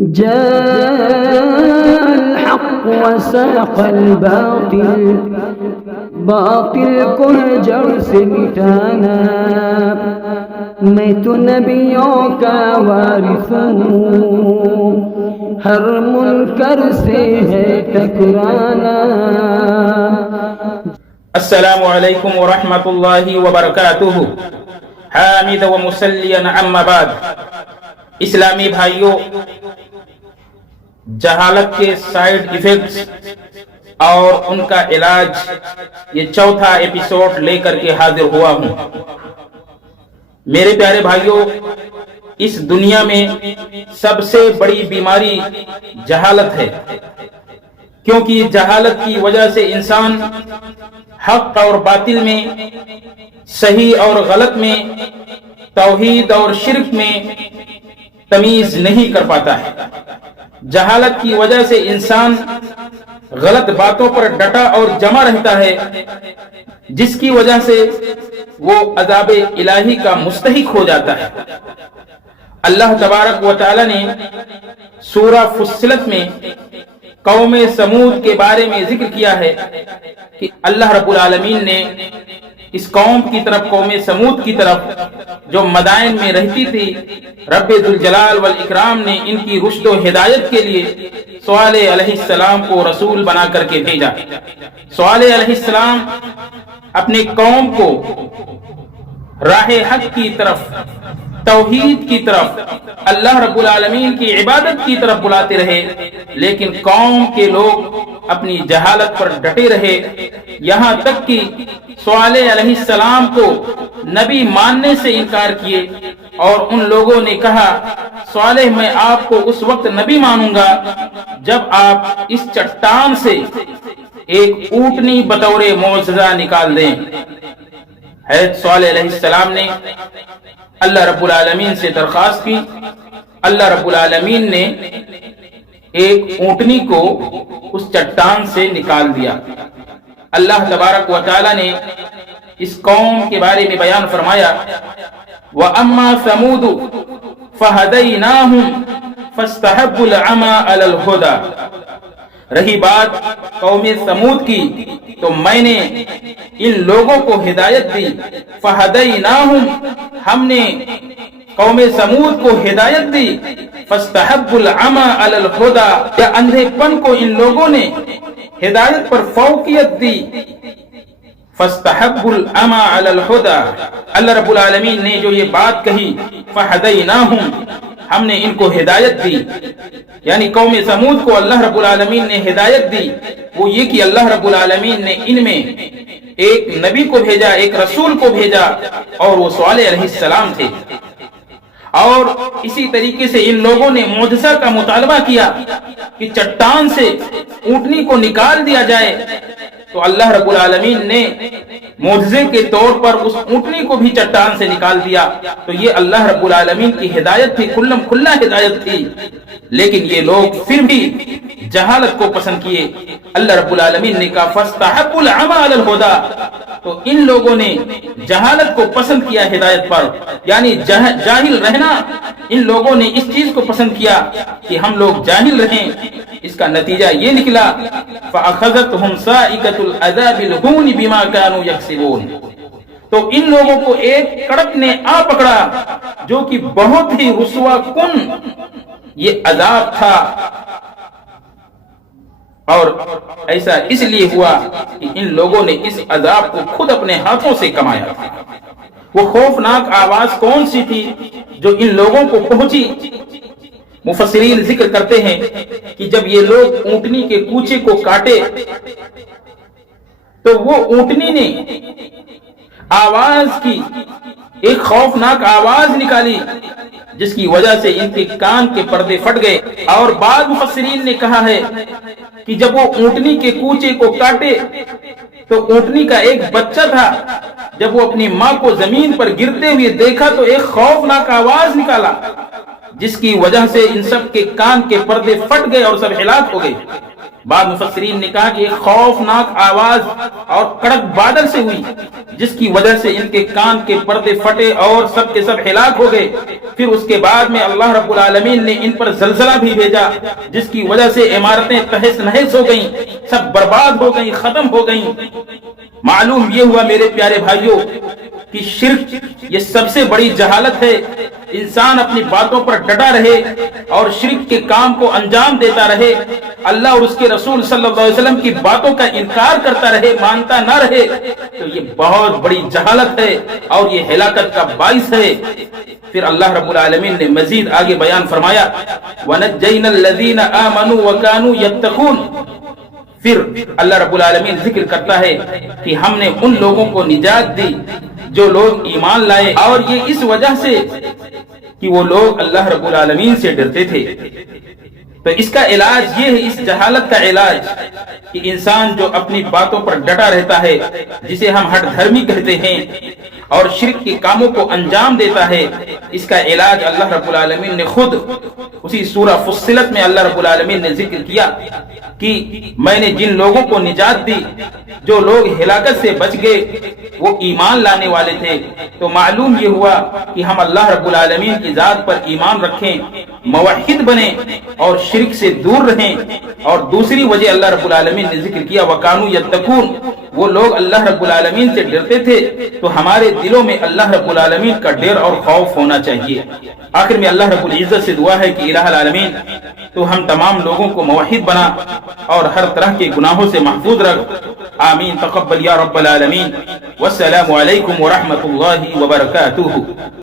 جاء الحق وساق الباطل باطل کو ہے جڑ سے مٹانا میں تو نبیوں کا وارث ہوں ہر منکر سے ہے ٹکرانا. السلام علیکم ورحمۃ اللہ وبرکاتہ. حامد و مسلیا اما بعد. اسلامی بھائیوں، جہالت کے سائیڈ ایفیکٹس اور ان کا علاج، یہ چوتھا ایپیسوڈ لے کر کے حاضر ہوا ہوں. میرے پیارے بھائیوں، اس دنیا میں سب سے بڑی بیماری جہالت ہے، کیونکہ جہالت کی وجہ سے انسان حق اور باطل میں، صحیح اور غلط میں، توحید اور شرک میں تمیز نہیں کر پاتا ہے. جہالت کی وجہ سے انسان غلط باتوں پر ڈٹا اور جمع رہتا ہے، جس کی وجہ سے وہ عذاب الہی کا مستحق ہو جاتا ہے. اللہ تبارک و تعالی نے سورہ فصلت میں قوم سمود کے بارے میں ذکر کیا ہے کہ اللہ رب العالمین نے اس قوم کی طرف، قوم سمود کی طرف جو مدائن میں رہتی تھی، رب ذوالجلال والاکرام نے ان کی رشد و ہدایت کے لیے صالح علیہ السلام کو رسول بنا کر کے بھیجا. صالح علیہ السلام اپنے قوم کو راہ حق کی طرف، توحید کی طرف، اللہ رب العالمین کی عبادت کی طرف بلاتے رہے، لیکن قوم کے لوگ اپنی جہالت پر ڈٹے رہے، یہاں تک کہ صالح علیہ السلام کو نبی ماننے سے انکار کیے. اور ان لوگوں نے کہا، صالح میں آپ کو اس وقت نبی مانوں گا جب آپ اس چٹان سے ایک اونٹنی بطور معجزہ نکال دیں. حضرت صالح علیہ السلام نے اللہ رب العالمین سے درخواست کی. اللہ رب العالمین نے ایک اونٹنی کو اس چٹان سے نکال دیا. اللہ تبارک و تعالی نے اس قوم کے بارے میں بیان فرمایا، وَأَمَّا ثَمُودُ فَهَدَيْنَاهُمْ فَاسْتَحَبُّوا الْعَمَى عَلَى الْهُدَى. رہی بات قوم سمود کی تو میں نے ان لوگوں کو ہدایت دی. فَهَدَيْنَاهُمْ، ہم نے قوم سمود کو ہدایت دی. فَاسْتَحَبُّوا الْعَمَى عَلَى الْهُدَى، یا اندھے پن کو ان لوگوں نے ہدایت پر فوقیت دی. فَاسْتَحَبُّوا الْعَمَى عَلَى الْهُدَى، اللہ رب العالمین نے جو یہ بات کہی، فَهَدَيْنَاهُمْ، ہم نے ان کو ہدایت دی، یعنی قوم سمود کو اللہ رب العالمین نے ہدایت دی. وہ یہ کہ اللہ رب العالمین نے ان میں ایک نبی کو بھیجا، ایک رسول کو بھیجا، اور وہ صالح علیہ السلام تھے. اور اسی طریقے سے ان لوگوں نے معجزہ کا مطالبہ کیا کہ چٹان سے اونٹنی کو نکال دیا جائے. تو اللہ رب العالمین نے معجزے کے طور پر اس اونٹنی کو بھی چٹان سے نکال دیا. تو یہ اللہ رب العالمین کی ہدایت تھی، کھلم کھلا ہدایت تھی. لیکن یہ لوگ پھر بھی جہالت کو پسند کیے. اللہ رب العالمین نے کہا فَاسْتَحَبُّوا الْعَمَى عَلَى الْهُدَى، تو ان لوگوں نے جہالت کو پسند کیا ہدایت پر، یعنی جاہل رہنا. ان لوگوں نے اس چیز کو پسند کیا کہ ہم لوگ جاہل رہیں. اس کا نتیجہ یہ نکلا، فَأَخَذَتْهُمْ صَاعِقَةُ الْعَذَابِ الْهُونِ بِمَا كَانُوا يَكْسِبُونَ. تو ان لوگوں کو ایک کڑک نے آ پکڑا جو کہ بہت ہی رسوا کن یہ عذاب تھا. اور ایسا اس لیے ہوا کہ ان لوگوں نے اس عذاب کو خود اپنے ہاتھوں سے کمایا تھا. وہ خوفناک آواز کون سی تھی جو ان لوگوں کو پہنچی؟ مفسرین ذکر کرتے ہیں کہ جب یہ لوگ اونٹنی کے کوچے کو کاٹے تو وہ اونٹنی نے آواز کی، ایک خوفناک آواز نکالی، جس کی وجہ سے ان کے کان کے پردے پھٹ گئے. اور بعض مفسرین نے کہا ہے کہ جب وہ اونٹنی کے کوچے کو کاٹے تو اونٹنی کا ایک بچہ تھا، جب وہ اپنی ماں کو زمین پر گرتے ہوئے دیکھا تو ایک خوفناک آواز نکالا، جس کی وجہ سے ان سب کے کان کے پردے پھٹ گئے اور سب ہلاک ہو گئے. بعض مفسرین نے کہا کہ ایک خوفناک آواز اور کڑک بادل سے ہوئی، جس کی وجہ سے ان کے کان کے پردے پھٹے اور سب کے سب ہلاک ہو گئے۔ پھر اس کے بعد میں اللہ رب العالمین نے ان پر زلزلہ بھی بھیجا، جس کی وجہ سے عمارتیں تہس نہس ہو گئیں، سب برباد ہو گئیں، ختم ہو گئیں۔ معلوم یہ ہوا میرے پیارے بھائیوں کہ شرک یہ سب سے بڑی جہالت ہے۔ انسان اپنی باتوں پر ڈٹا رہے اور شرک کے کام کو انجام دیتا رہے، اللہ اور اس کے رسول صلی اللہ علیہ وسلم کی باتوں کا انکار کرتا رہے، مانتا نہ رہے، تو یہ بہت بڑی جہالت ہے اور یہ ہلاکت کا باعث ہے۔ پھر اللہ رب العالمین نے مزید آگے بیان فرمایا وَنَجَّيْنَا الَّذِينَ آمَنُوا وَكَانُوا يَتَّقُونَ۔ پھر اللہ رب العالمین ذکر کرتا ہے کہ ہم نے ان لوگوں کو نجات دی جو لوگ ایمان لائے، اور یہ اس وجہ سے کہ وہ لوگ اللہ رب العالمین سے ڈرتے تھے۔ تو اس کا علاج یہ ہے، اس جہالت کا علاج کہ انسان جو اپنی باتوں پر ڈٹا رہتا ہے، جسے ہم ہٹ دھرمی کہتے ہیں، اور شرک کے کاموں کو انجام دیتا ہے، اس کا علاج اللہ رب العالمین نے خود اسی سورہ فصلت میں اللہ رب العالمین نے ذکر کیا کہ میں نے جن لوگوں کو نجات دی، جو لوگ ہلاکت سے بچ گئے وہ ایمان لانے والے تھے۔ تو معلوم یہ ہوا کہ ہم اللہ رب العالمین کی ذات پر ایمان رکھیں، موحد بنیں اور شرک سے دور رہیں۔ اور دوسری وجہ اللہ رب العالمین نے ذکر کیا وَكَانُوا يَتَّقُونَ، وہ لوگ اللہ رب العالمین سے ڈرتے تھے، تو ہمارے دلوں میں اللہ رب العالمین کا ڈر اور خوف ہونا چاہیے۔ آخر میں اللہ رب العزت سے دعا ہے کہ الہ العالمین تو ہم تمام لوگوں کو موحد بنا اور ہر طرح کے گناہوں سے محفوظ رکھ۔ آمین تقبل یا رب العالمین۔ والسلام علیکم ورحمۃ اللہ وبرکاتہ۔